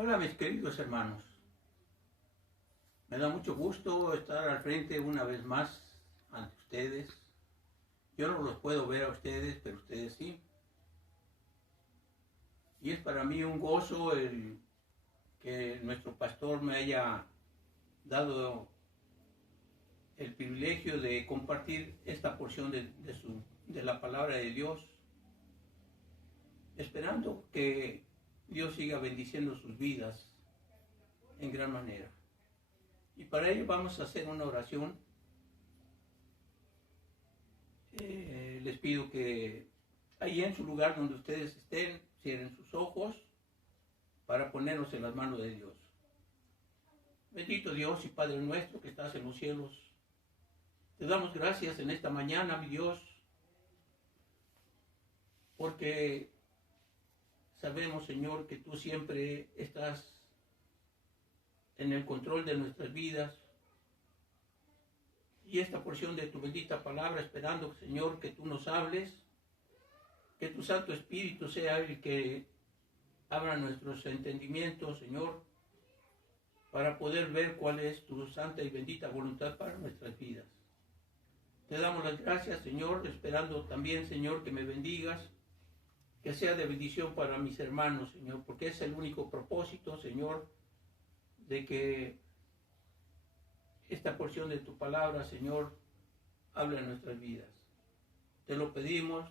Hola mis queridos hermanos, me da mucho gusto estar al frente una vez más ante ustedes. Yo no los puedo ver a ustedes, pero ustedes sí. Y es para mí un gozo el que nuestro pastor me haya dado el privilegio de compartir esta porción de la palabra de Dios, esperando que Dios siga bendiciendo sus vidas en gran manera. Y para ello vamos a hacer una oración. Les pido que ahí en su lugar donde ustedes estén, cierren sus ojos para ponernos en las manos de Dios. Bendito Dios y Padre nuestro que estás en los cielos, te damos gracias en esta mañana, mi Dios, porque sabemos, Señor, que tú siempre estás en el control de nuestras vidas. Y esta porción de tu bendita palabra, esperando, Señor, que tú nos hables, que tu Santo Espíritu sea el que abra nuestros entendimientos, Señor, para poder ver cuál es tu santa y bendita voluntad para nuestras vidas. Te damos las gracias, Señor, esperando también, Señor, que me bendigas, que sea de bendición para mis hermanos, Señor, porque es el único propósito, Señor, de que esta porción de tu palabra, Señor, hable en nuestras vidas. Te lo pedimos,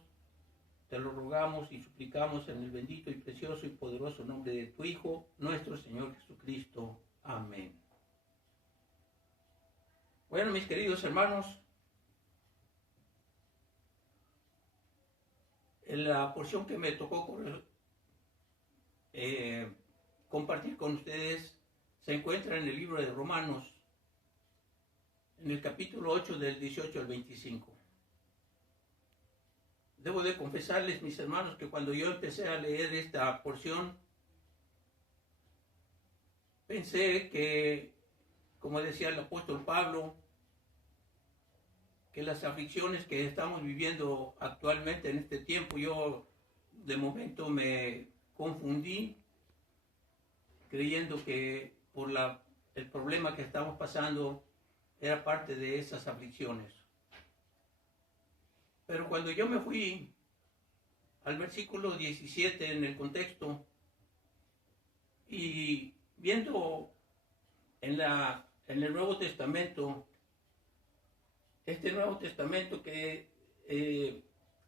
te lo rogamos y suplicamos en el bendito y precioso y poderoso nombre de tu Hijo, nuestro Señor Jesucristo. Amén. Bueno, mis queridos hermanos, en la porción que me tocó compartir con ustedes se encuentra en el libro de Romanos, en el capítulo 8 del 18 al 25. Debo de confesarles, mis hermanos, que cuando yo empecé a leer esta porción, pensé que, como decía el apóstol Pablo, que las aflicciones que estamos viviendo actualmente en este tiempo, yo de momento me confundí creyendo que por el problema que estamos pasando era parte de esas aflicciones. Pero cuando yo me fui al versículo 17 en el contexto y viendo en el Nuevo Testamento, este Nuevo Testamento que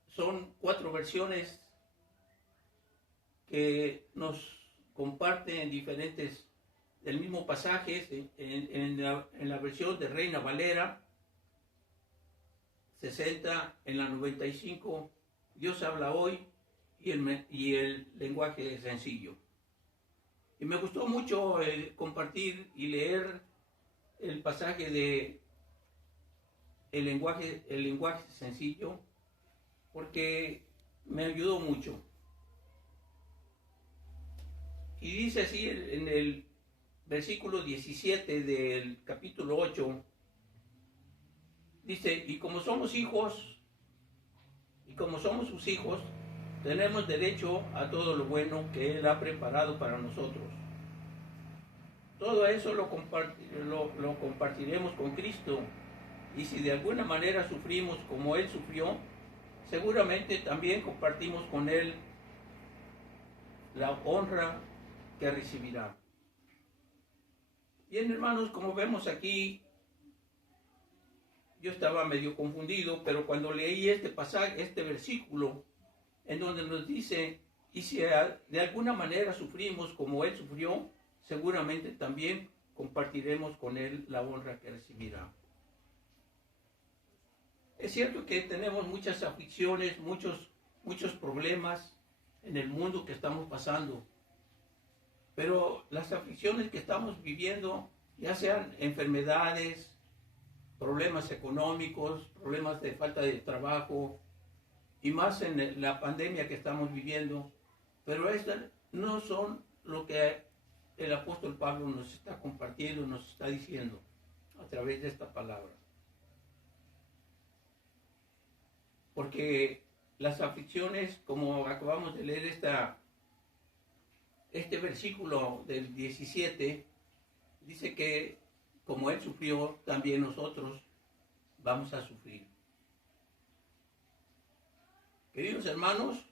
son 4 versiones que nos comparten diferentes del mismo pasaje en la versión de Reina Valera 60, en la 95, Dios habla hoy y el lenguaje sencillo. Y me gustó mucho compartir y leer el pasaje de el lenguaje sencillo, porque me ayudó mucho. Y dice así en el versículo 17 del capítulo 8, dice, y como somos sus hijos, tenemos derecho a todo lo bueno que Él ha preparado para nosotros. Todo eso lo compartiremos con Cristo, y si de alguna manera sufrimos como Él sufrió, seguramente también compartimos con Él la honra que recibirá. Bien, hermanos, como vemos aquí, yo estaba medio confundido, pero cuando leí este pasaje, este versículo, en donde nos dice, y si de alguna manera sufrimos como Él sufrió, seguramente también compartiremos con Él la honra que recibirá. Es cierto que tenemos muchas aflicciones, muchos problemas en el mundo que estamos pasando, pero las aflicciones que estamos viviendo, ya sean enfermedades, problemas económicos, problemas de falta de trabajo, y más en la pandemia que estamos viviendo, pero estas no son lo que el apóstol Pablo nos está compartiendo, nos está diciendo a través de esta palabra. Porque las aflicciones, como acabamos de leer este versículo del 17 dice que como Él sufrió, también nosotros vamos a sufrir. Queridos hermanos,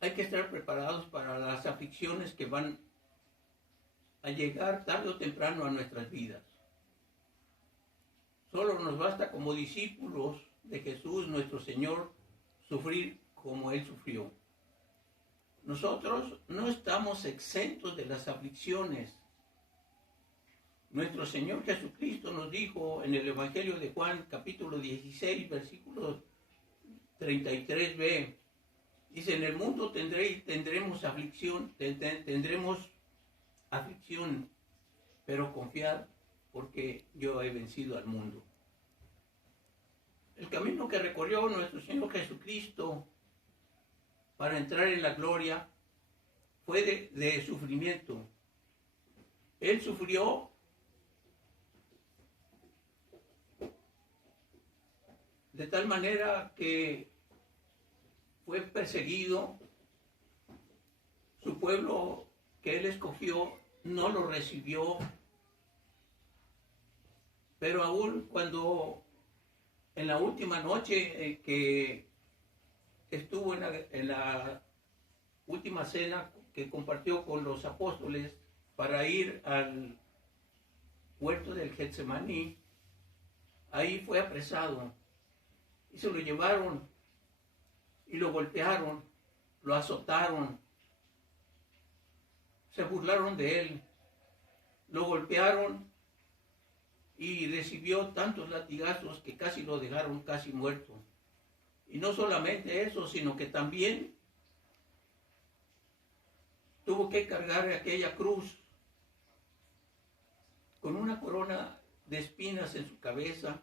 hay que estar preparados para las aflicciones que van a llegar tarde o temprano a nuestras vidas. Solo nos basta como discípulos de Jesús, nuestro Señor, sufrir como Él sufrió. Nosotros no estamos exentos de las aflicciones. Nuestro Señor Jesucristo nos dijo en el Evangelio de Juan, capítulo 16, versículo 33b, dice, en el mundo tendremos aflicción, pero confiad, porque yo he vencido al mundo. El camino que recorrió nuestro Señor Jesucristo para entrar en la gloria fue de sufrimiento. Él sufrió de tal manera que fue perseguido. Su pueblo que Él escogió no lo recibió. Pero aún cuando en la última noche que estuvo en la última cena que compartió con los apóstoles para ir al huerto del Getsemaní, ahí fue apresado y se lo llevaron y lo golpearon, lo azotaron, se burlaron de él, lo golpearon y recibió tantos latigazos que casi lo dejaron casi muerto. Y no solamente eso, sino que también tuvo que cargar aquella cruz con una corona de espinas en su cabeza.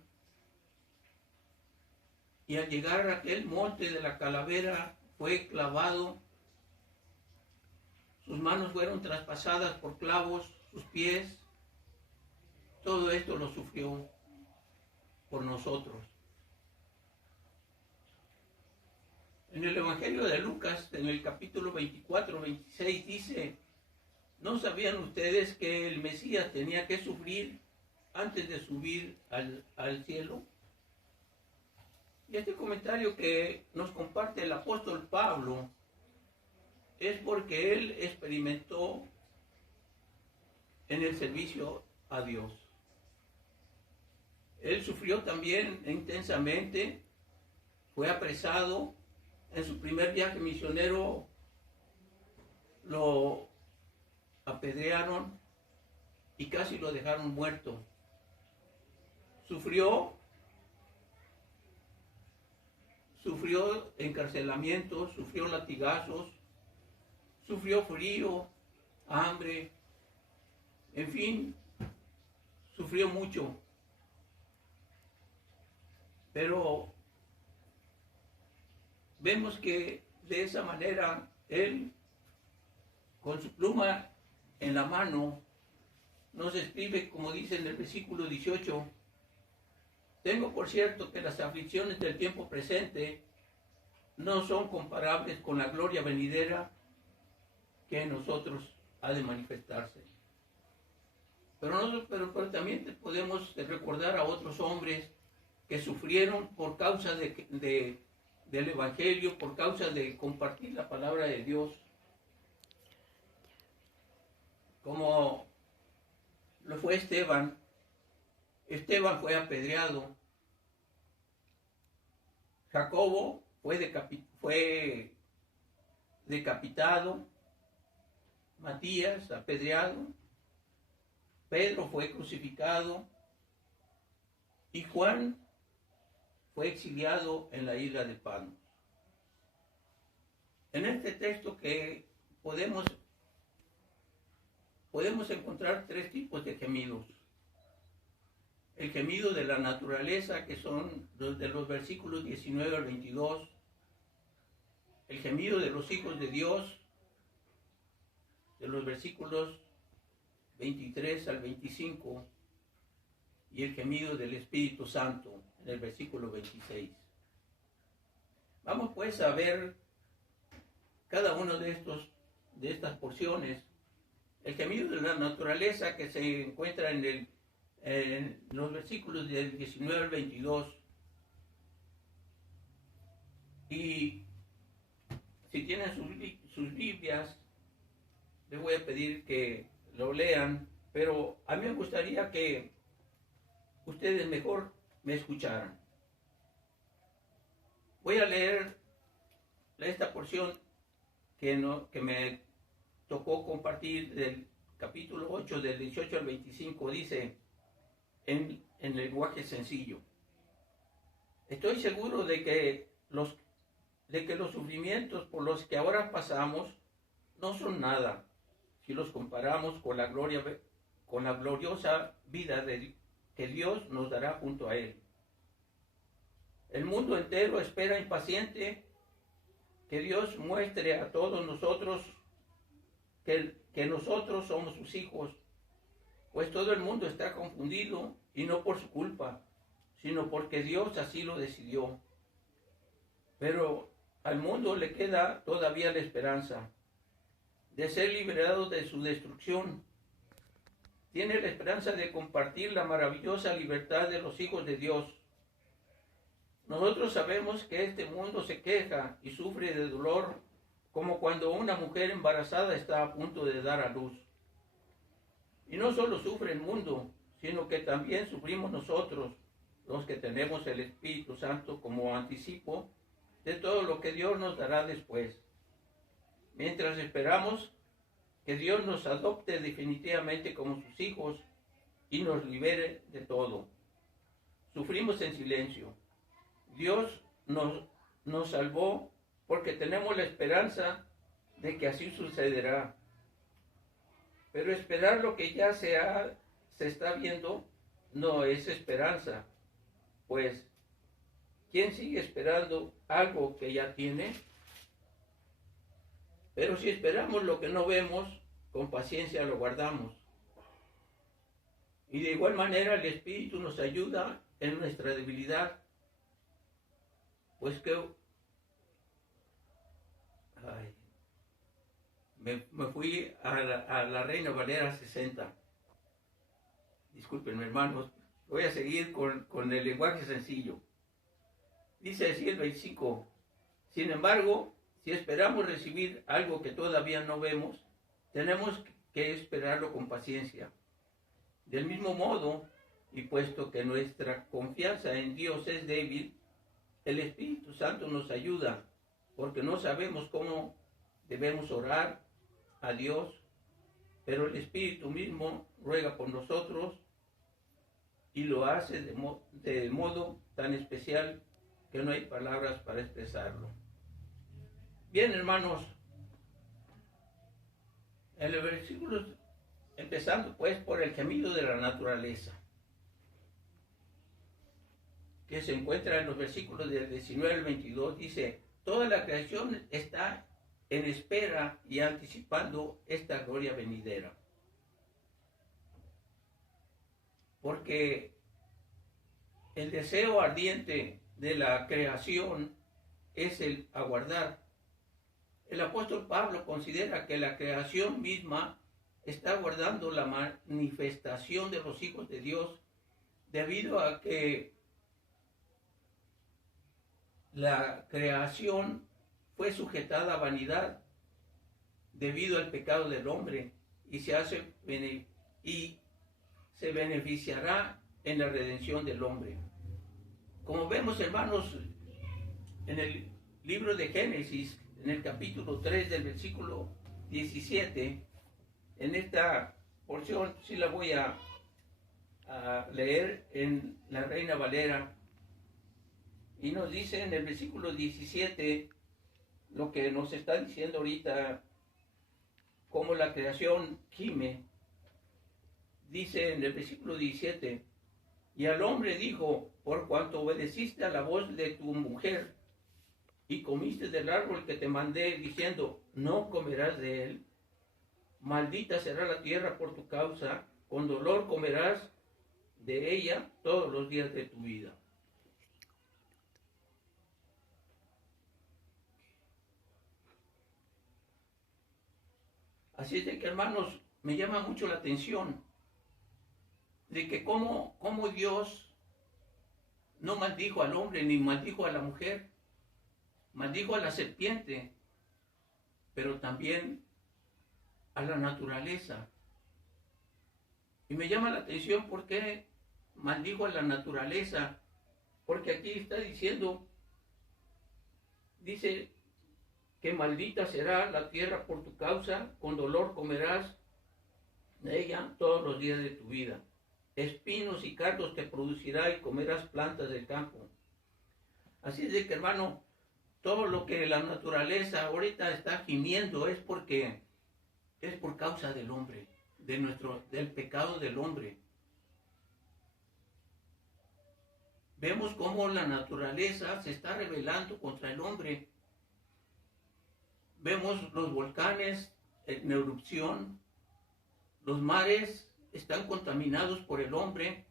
Y al llegar a aquel monte de la calavera fue clavado, sus manos fueron traspasadas por clavos, sus pies, todo esto lo sufrió por nosotros. En el Evangelio de Lucas, en el capítulo 24, 26, dice, ¿no sabían ustedes que el Mesías tenía que sufrir antes de subir al cielo? Y este comentario que nos comparte el apóstol Pablo es porque él experimentó en el servicio a Dios. Él sufrió también intensamente, fue apresado. En su primer viaje misionero lo apedrearon y casi lo dejaron muerto. Sufrió encarcelamientos, sufrió latigazos, sufrió frío, hambre, en fin, sufrió mucho. Pero vemos que de esa manera él, con su pluma en la mano, nos escribe, como dice en el versículo 18, tengo por cierto que las aflicciones del tiempo presente no son comparables con la gloria venidera que en nosotros ha de manifestarse. Pero también podemos recordar a otros hombres que sufrieron por causa del Evangelio, por causa de compartir la palabra de Dios, como lo fue Esteban. Esteban fue apedreado, Jacobo fue decapitado, Matías apedreado, Pedro fue crucificado y Juan fue exiliado en la isla de Patmos. En este texto que podemos encontrar tres tipos de gemidos. El gemido de la naturaleza, que son de los versículos 19 al 22. El gemido de los hijos de Dios, de los versículos 23 al 25. Y el gemido del Espíritu Santo, en el versículo 26. Vamos pues a ver cada uno de estos de estas porciones. El gemido de la naturaleza que se encuentra en los versículos del 19 al 22. Y si tienen sus Biblias, les voy a pedir que lo lean, pero a mí me gustaría que ustedes mejor me escucharan. Voy a leer esta porción que me tocó compartir del capítulo 8, del 18 al 25, dice en lenguaje sencillo: estoy seguro de que los sufrimientos por los que ahora pasamos no son nada si los comparamos con la gloriosa vida que Dios nos dará junto a Él. El mundo entero espera impaciente que Dios muestre a todos nosotros que nosotros somos sus hijos, pues todo el mundo está confundido, y no por su culpa, sino porque Dios así lo decidió. Pero al mundo le queda todavía la esperanza de ser liberado de su destrucción. Tiene la esperanza de compartir la maravillosa libertad de los hijos de Dios. Nosotros sabemos que este mundo se queja y sufre de dolor, como cuando una mujer embarazada está a punto de dar a luz. Y no solo sufre el mundo, sino que también sufrimos nosotros, los que tenemos el Espíritu Santo como anticipo de todo lo que Dios nos dará después, mientras esperamos que Dios nos adopte definitivamente como sus hijos y nos libere de todo. Sufrimos en silencio. Dios nos salvó porque tenemos la esperanza de que así sucederá. Pero esperar lo que ya se está viendo no es esperanza, pues ¿quién sigue esperando algo que ya tiene? Pero si esperamos lo que no vemos, con paciencia lo guardamos. Y de igual manera el Espíritu nos ayuda en nuestra debilidad, pues me fui a la Reina Valera 60. Disculpenme, hermanos, voy a seguir con el lenguaje sencillo. Dice así el 25: sin embargo, si esperamos recibir algo que todavía no vemos, tenemos que esperarlo con paciencia. Del mismo modo, y puesto que nuestra confianza en Dios es débil, el Espíritu Santo nos ayuda, porque no sabemos cómo debemos orar a Dios, pero el Espíritu mismo ruega por nosotros y lo hace de modo tan especial que no hay palabras para expresarlo. Bien, hermanos, en los versículos, empezando pues por el gemido de la naturaleza, que se encuentra en los versículos del 19 al 22, dice: toda la creación está en espera y anticipando esta gloria venidera. Porque el deseo ardiente de la creación es el aguardar. El apóstol Pablo considera que la creación misma está aguardando la manifestación de los hijos de Dios, debido a que la creación fue sujetada a vanidad debido al pecado del hombre y se beneficiará en la redención del hombre. Como vemos, hermanos, en el libro de Génesis, en el capítulo 3 del versículo 17, en esta porción sí la voy a leer en la Reina Valera, y nos dice en el versículo 17 lo que nos está diciendo ahorita, cómo la creación gime. Dice en el versículo 17: y al hombre dijo: por cuanto obedeciste a la voz de tu mujer y comiste del árbol que te mandé, diciendo: no comerás de él, maldita será la tierra por tu causa, con dolor comerás de ella todos los días de tu vida. Así es de que, hermanos, me llama mucho la atención de que cómo Dios no maldijo al hombre ni maldijo a la mujer, maldijo a la serpiente, pero también a la naturaleza. Y me llama la atención por qué maldijo a la naturaleza, porque aquí está diciendo, dice que maldita será la tierra por tu causa, con dolor comerás de ella todos los días de tu vida. Espinos y cardos te producirá y comerás plantas del campo. Así es de que, hermano, todo lo que la naturaleza ahorita está gimiendo es por causa del hombre, del pecado del hombre. Vemos cómo la naturaleza se está rebelando contra el hombre. Vemos los volcanes en erupción, los mares están contaminados por el hombre,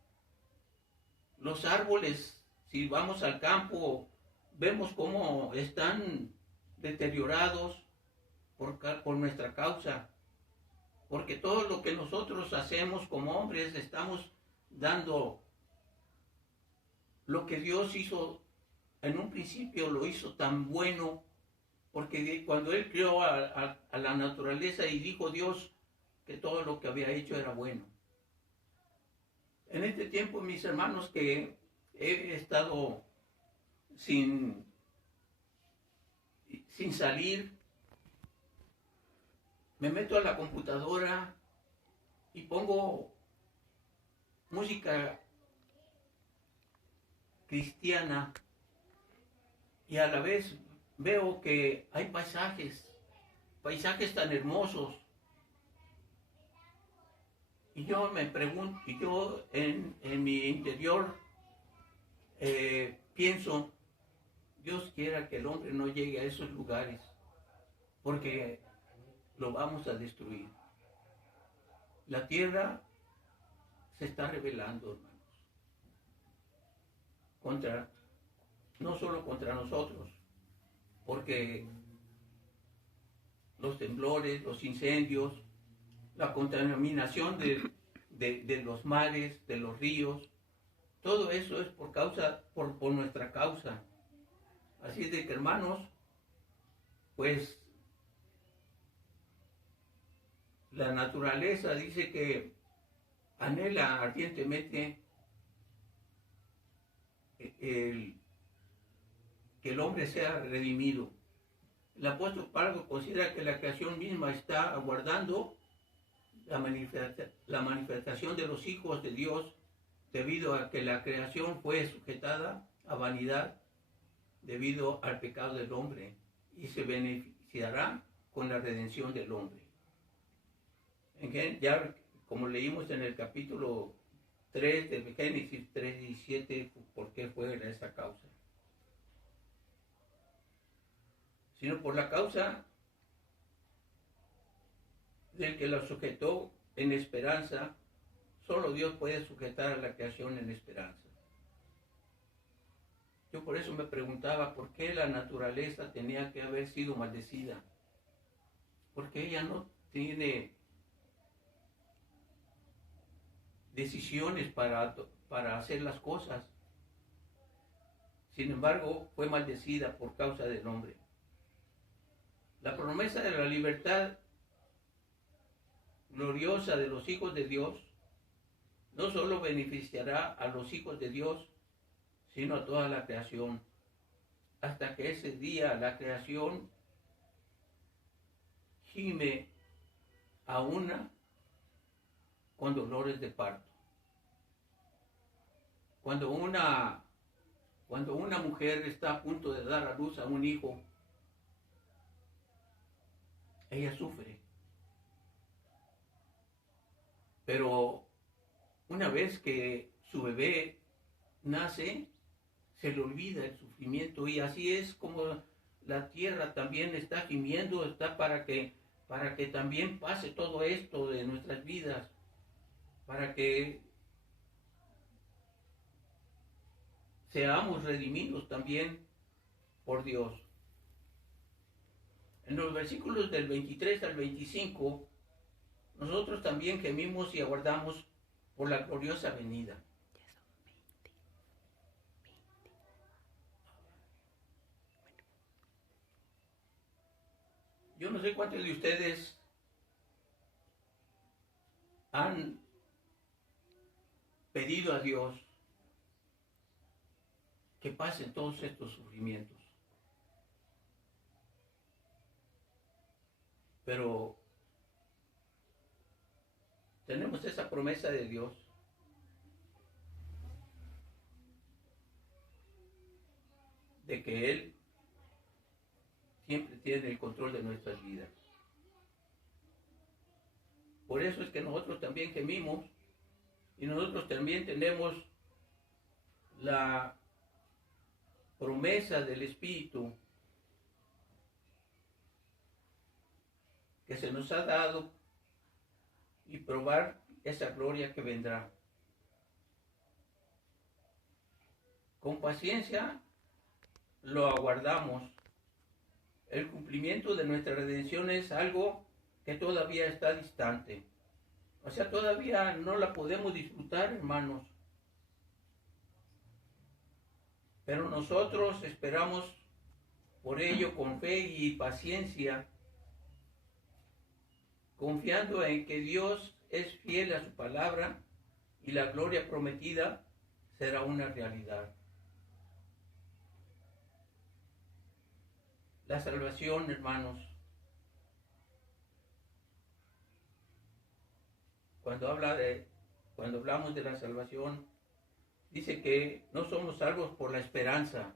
los árboles, si vamos al campo, vemos cómo están deteriorados por nuestra causa, porque todo lo que nosotros hacemos como hombres estamos dando lo que Dios hizo en un principio, lo hizo tan bueno, porque cuando Él creó a la naturaleza y dijo Dios que todo lo que había hecho era bueno. En este tiempo, mis hermanos, que he estado sin salir, me meto a la computadora y pongo música cristiana y a la vez veo que hay paisajes tan hermosos. Y yo me pregunto, y yo en mi interior pienso, Dios quiera que el hombre no llegue a esos lugares, porque lo vamos a destruir. La tierra se está rebelando, hermanos, no solo contra nosotros, porque los temblores, los incendios, la contaminación de los mares, de los ríos, todo eso es por nuestra causa. Así es de que, hermanos, pues la naturaleza dice que anhela ardientemente que el hombre sea redimido. El apóstol Pablo considera que la creación misma está aguardando la manifestación de los hijos de Dios, debido a que la creación fue sujetada a vanidad debido al pecado del hombre, y se beneficiará con la redención del hombre. Ya como leímos en el capítulo 3 de Génesis 3:17, ¿por qué fue esa causa? Sino por la causa del que la sujetó en esperanza. Solo Dios puede sujetar a la creación en esperanza. Yo por eso me preguntaba por qué la naturaleza tenía que haber sido maldecida. Porque ella no tiene decisiones para hacer las cosas. Sin embargo, fue maldecida por causa del hombre. La promesa de la libertad gloriosa de los hijos de Dios no solo beneficiará a los hijos de Dios, sino a toda la creación, hasta que ese día la creación gime a una con dolores de parto. Cuando una mujer está a punto de dar a luz a un hijo, ella sufre. Pero una vez que su bebé nace, se le olvida el sufrimiento, y así es como la tierra también está gimiendo, está para que también pase todo esto de nuestras vidas, para que seamos redimidos también por Dios. En los versículos del 23 al 25 nosotros también gemimos y aguardamos por la gloriosa venida. Yo no sé cuántos de ustedes han pedido a Dios que pasen todos estos sufrimientos. Pero tenemos esa promesa de Dios de que Él siempre tiene el control de nuestras vidas. Por eso es que nosotros también gemimos y nosotros también tenemos la promesa del Espíritu que se nos ha dado y probar esa gloria que vendrá. Con paciencia lo aguardamos. El cumplimiento de nuestra redención es algo que todavía está distante. O sea, todavía no la podemos disfrutar, hermanos. Pero nosotros esperamos por ello con fe y paciencia, confiando en que Dios es fiel a su palabra y la gloria prometida será una realidad. La salvación, hermanos, cuando hablamos de la salvación, dice que no somos salvos por la esperanza.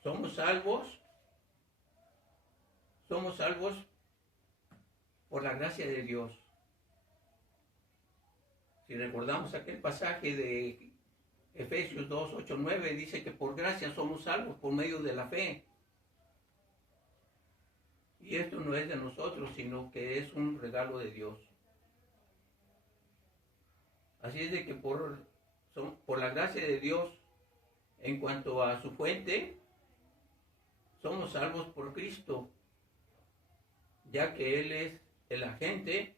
Somos salvos por la gracia de Dios. Si recordamos aquel pasaje de Efesios 2, 8, 9, dice que por gracia somos salvos por medio de la fe. Y esto no es de nosotros, sino que es un regalo de Dios. Así es de que por la gracia de Dios, en cuanto a su fuente, somos salvos por Cristo, ya que Él es el agente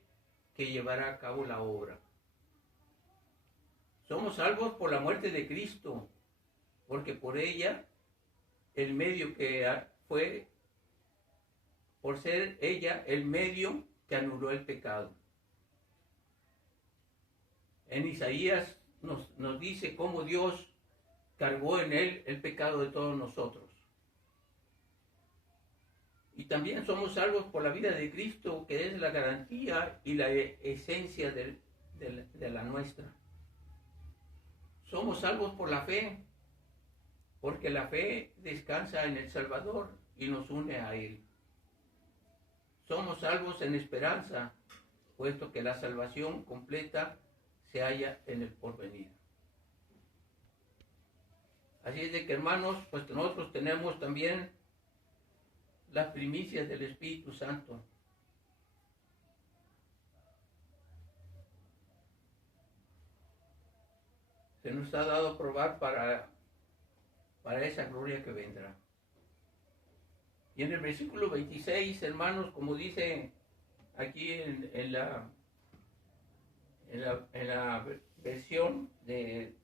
que llevará a cabo la obra. Somos salvos por la muerte de Cristo, porque por ella, el medio que fue, por ser ella el medio que anuló el pecado. En Isaías nos dice cómo Dios cargó en él el pecado de todos nosotros. Y también somos salvos por la vida de Cristo, que es la garantía y la esencia de la nuestra. Somos salvos por la fe, porque la fe descansa en el Salvador y nos une a Él. Somos salvos en esperanza, puesto que la salvación completa se halla en el porvenir. Así es de que, hermanos, pues nosotros tenemos también las primicias del Espíritu Santo. Se nos ha dado a probar para esa gloria que vendrá. Y en el versículo 26, hermanos, como dice aquí en la versión del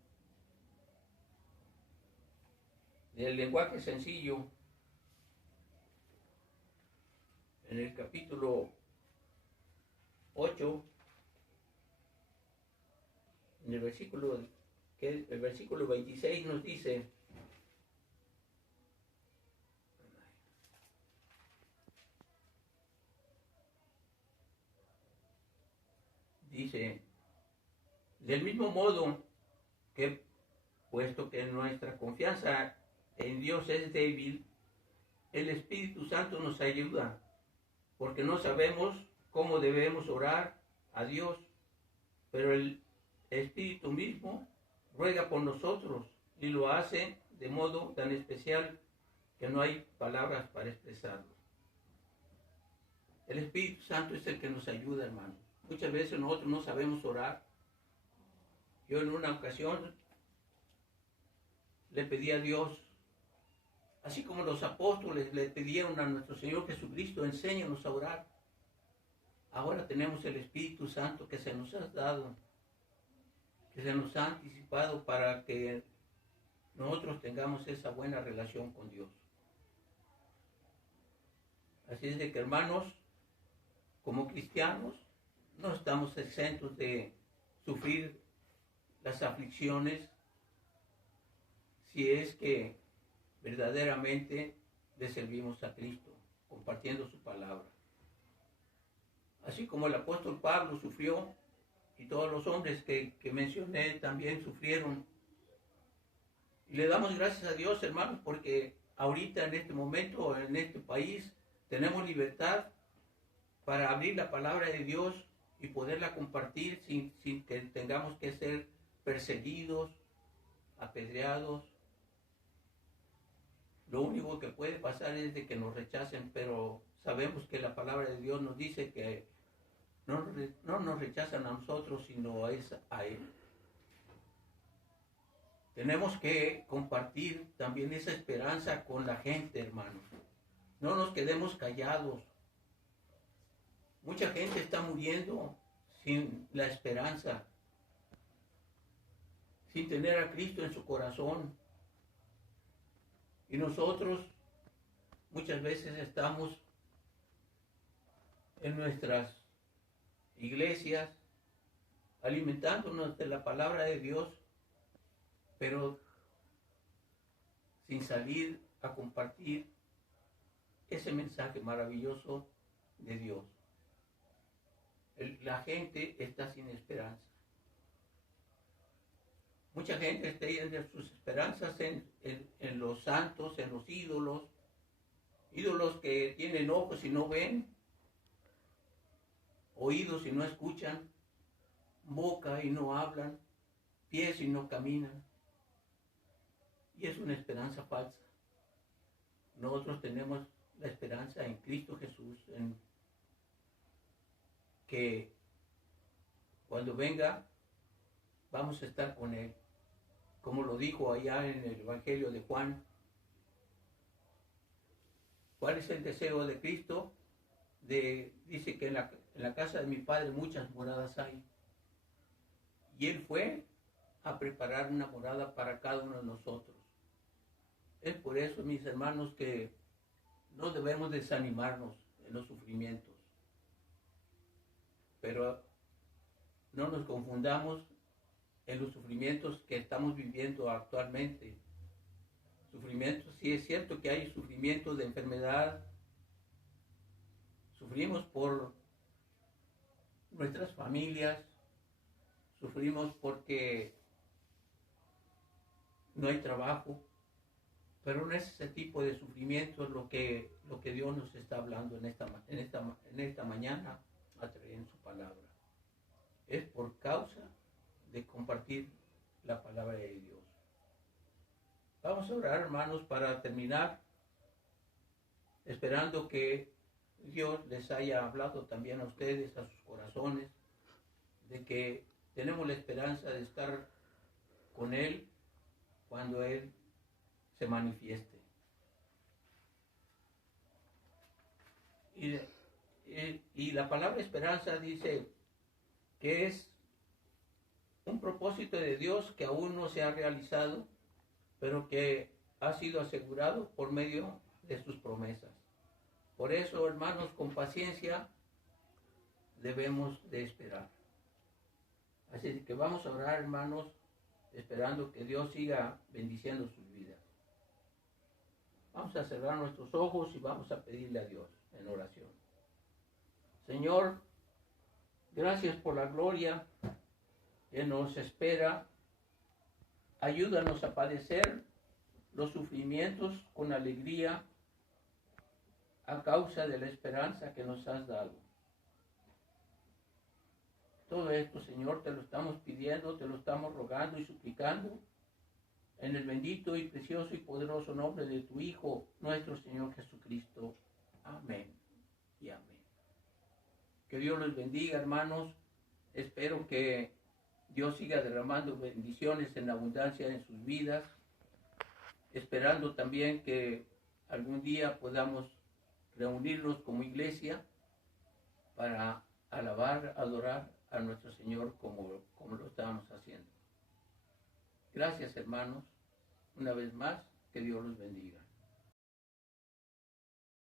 lenguaje sencillo, en el capítulo 8, en el versículo 26 nos dice: del mismo modo que, puesto que nuestra confianza en Dios es débil, el Espíritu Santo nos ayuda, porque no sabemos cómo debemos orar a Dios, pero el Espíritu mismo ruega por nosotros y lo hace de modo tan especial que no hay palabras para expresarlo. El Espíritu Santo es el que nos ayuda, hermanos. Muchas veces nosotros no sabemos orar. Yo en una ocasión le pedí a Dios, así como los apóstoles le pidieron a nuestro Señor Jesucristo: enséñanos a orar. ahora tenemos el Espíritu Santo que se nos ha dado, que se nos ha anticipado para que nosotros tengamos esa buena relación con Dios. Así es de que, hermanos, como cristianos, no estamos exentos de sufrir las aflicciones si es que verdaderamente le servimos a Cristo, compartiendo su palabra. Así como el apóstol Pablo sufrió, y todos los hombres que mencioné también sufrieron. Y le damos gracias a Dios, hermanos, porque ahorita en este momento, en este país, tenemos libertad para abrir la palabra de Dios y poderla compartir sin que tengamos que ser perseguidos, apedreados. Lo único que puede pasar es de que nos rechacen, pero sabemos que la palabra de Dios nos dice que no nos rechazan a nosotros, sino es a Él. Tenemos que compartir también esa esperanza con la gente, hermanos. No nos quedemos callados. Mucha gente está muriendo sin la esperanza, sin tener a Cristo en su corazón. Y nosotros muchas veces estamos en nuestras iglesias alimentándonos de la palabra de Dios, pero sin salir a compartir ese mensaje maravilloso de Dios. La gente está sin esperanza. Mucha gente está yendo sus esperanzas en los santos, en los ídolos que tienen ojos y no ven, oídos y no escuchan, boca y no hablan, pies y no caminan. Y es una esperanza falsa. Nosotros tenemos la esperanza en Cristo Jesús, en que cuando venga vamos a estar con Él. Como lo dijo allá en el Evangelio de Juan. ¿Cuál es el deseo de Cristo? Dice que en la casa de mi Padre muchas moradas hay. Y Él fue a preparar una morada para cada uno de nosotros. Es por eso, mis hermanos, que no debemos desanimarnos en los sufrimientos. Pero no nos confundamos en los sufrimientos que estamos viviendo actualmente. Sufrimientos, sí es cierto que hay sufrimientos de enfermedad. Sufrimos por nuestras familias. Sufrimos porque no hay trabajo. Pero no es ese tipo de sufrimiento lo que Dios nos está hablando en esta mañana a través de su palabra. Es por causa de compartir la palabra de Dios. Vamos a orar, hermanos, para terminar, esperando que Dios les haya hablado también a ustedes, a sus corazones, de que tenemos la esperanza de estar con Él cuando Él se manifieste. Y la palabra esperanza dice que es un propósito de Dios que aún no se ha realizado, pero que ha sido asegurado por medio de sus promesas. Por eso, hermanos, con paciencia debemos de esperar. Así que vamos a orar, hermanos, esperando que Dios siga bendiciendo sus vidas. Vamos a cerrar nuestros ojos y vamos a pedirle a Dios en oración. Señor, gracias por la gloria que nos espera. Ayúdanos a padecer los sufrimientos con alegría a causa de la esperanza que nos has dado. Todo esto, Señor, te lo estamos pidiendo, te lo estamos rogando y suplicando en el bendito y precioso y poderoso nombre de tu Hijo, nuestro Señor Jesucristo. Amén y amén. Que Dios los bendiga, hermanos. Espero que Dios siga derramando bendiciones en abundancia en sus vidas, esperando también que algún día podamos reunirnos como iglesia para alabar, adorar a nuestro Señor como lo estábamos haciendo. Gracias, hermanos. Una vez más, que Dios los bendiga.